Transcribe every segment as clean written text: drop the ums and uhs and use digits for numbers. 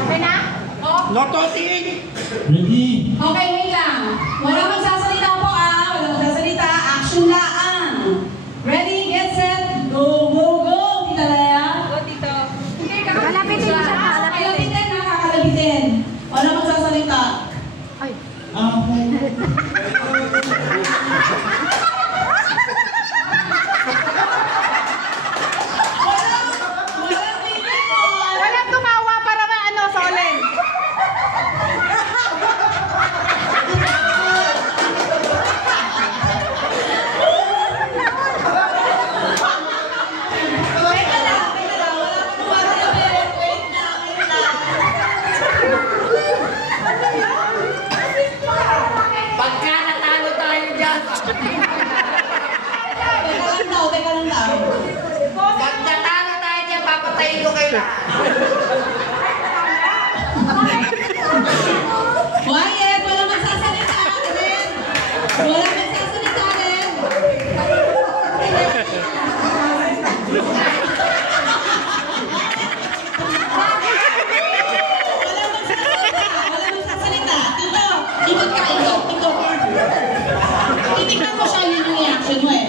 Okay na? Nototing! Ready? Okay, wait lang. Wala magsasalita po Wala magsasalita. Action lang. Ready, get set, go, go, go. Tita Lea. Go, Tito. Kalapitin siya. Kalapitin na, kakalapitin. Wala magsasalita. Ay. Ako. Walang tumawa para maano, Solen. Pagka natalo tayo dyan! Teka lang daw. Pag natalo tayo dyan, papatayin ko kayo lahat. Quiet! Wala magsasalita rin! Wala magsasalita rin! Wala magsasalita! Tito! Ikot ka! Ikot! Titignan mo siya yung reaction mo eh.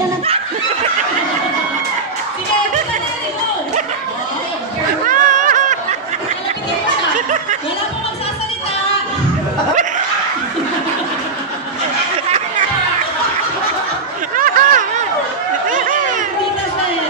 Sige! Tita Neri mo! Nalapitin mo siya! Wala pong magsasalita! Tita siya eh.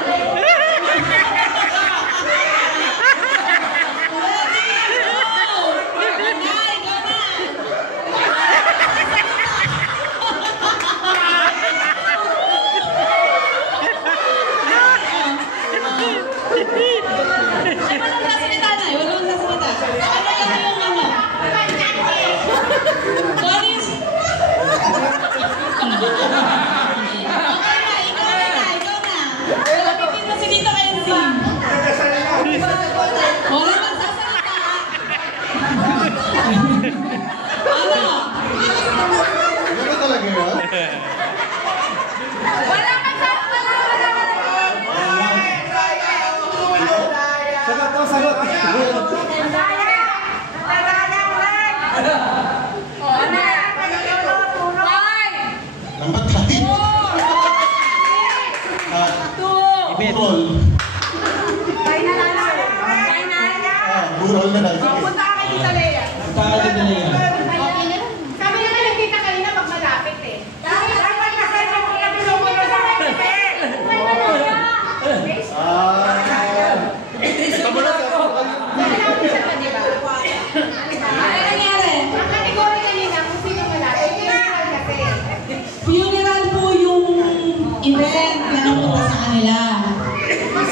Punta ka kay Tita Lea. Sabi naman yung tita kanina pag malapit eh. Dapat kasi pinupuno sa Pepe. Malapit siya pa, di ba? Ano nangyari? Ang kategory kanina kung sino malapit. Funeral kasi. Funeral po yung event na napunta sa kanila.